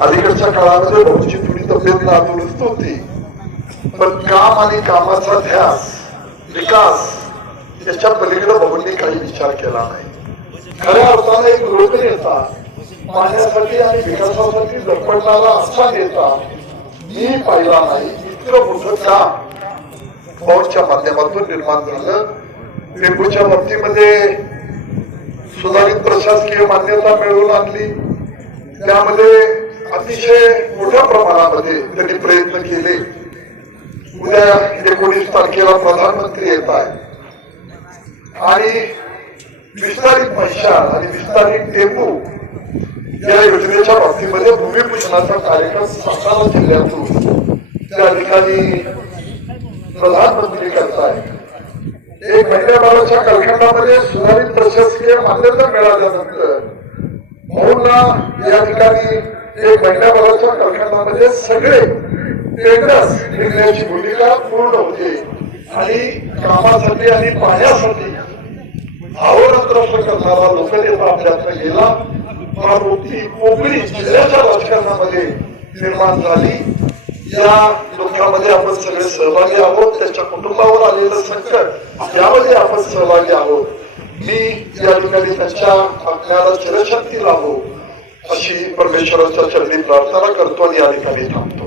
अलीकडच्या काळामध्ये भाऊची थोडी तब्येत नादुरुस्त होती. पण काम आणि कामाचा ध्यास विकास याच्या पलीकडे भाऊंनी काही विचार केला नाही. खऱ्या अर्थाने एक गृहनेता पाण्यासाठी आणि विकासासाठी धडपडणारा असा नेता मी पाहिला नाही इतकं मोठं काम. भाऊच्या माध्यमातून निर्माण झालं. टेंबूच्या बाबतीमध्ये सुधारित प्रशासकीय मान्यता मिळवून आणली त्यामध्ये अतिशय मोठ्या प्रमाणामध्ये त्यांनी प्रयत्न केले. उद्या एकोणीस तारखेला प्रधानमंत्री येत आहे आणि विस्तारित मैशाळ आणि विस्तारित टेंबू या योजनेच्या बाबतीमध्ये भूमिपूजनाचा कार्यक्रम सातारा जिल्ह्यातून त्या ठिकाणी प्रधानमंत्री करताय एक महिन्याभराच्या कालखंडामध्ये सुधारित प्रशासकीय मान्यता मिळाल्यानंतर भाऊंना या ठिकाणी एक महिन्याभराच्या कालखंडामध्ये सगळे टेंडर्स निघण्याची भूमिका पूर्ण होते. आणि कामासाठी आणि पाण्यासाठी अहोरात्र करणारा लोकनेता आपल्याकडे गेला. फार मोठी कोकणी जिल्ह्याच्या राजकारणामध्ये निर्माण झाली. या लोकांमध्ये आपण सगळे सहभागी आहोत. त्याच्या कुटुंबावर आलेलं संकट यामध्ये आपण सहभागी आहोत. मी या ठिकाणी त्यांच्या आपल्याला चिरशक्ती लाभो. अशी परमेश्वराच्या चरणी प्रार्थना करतो आणि या ठिकाणी थांबतो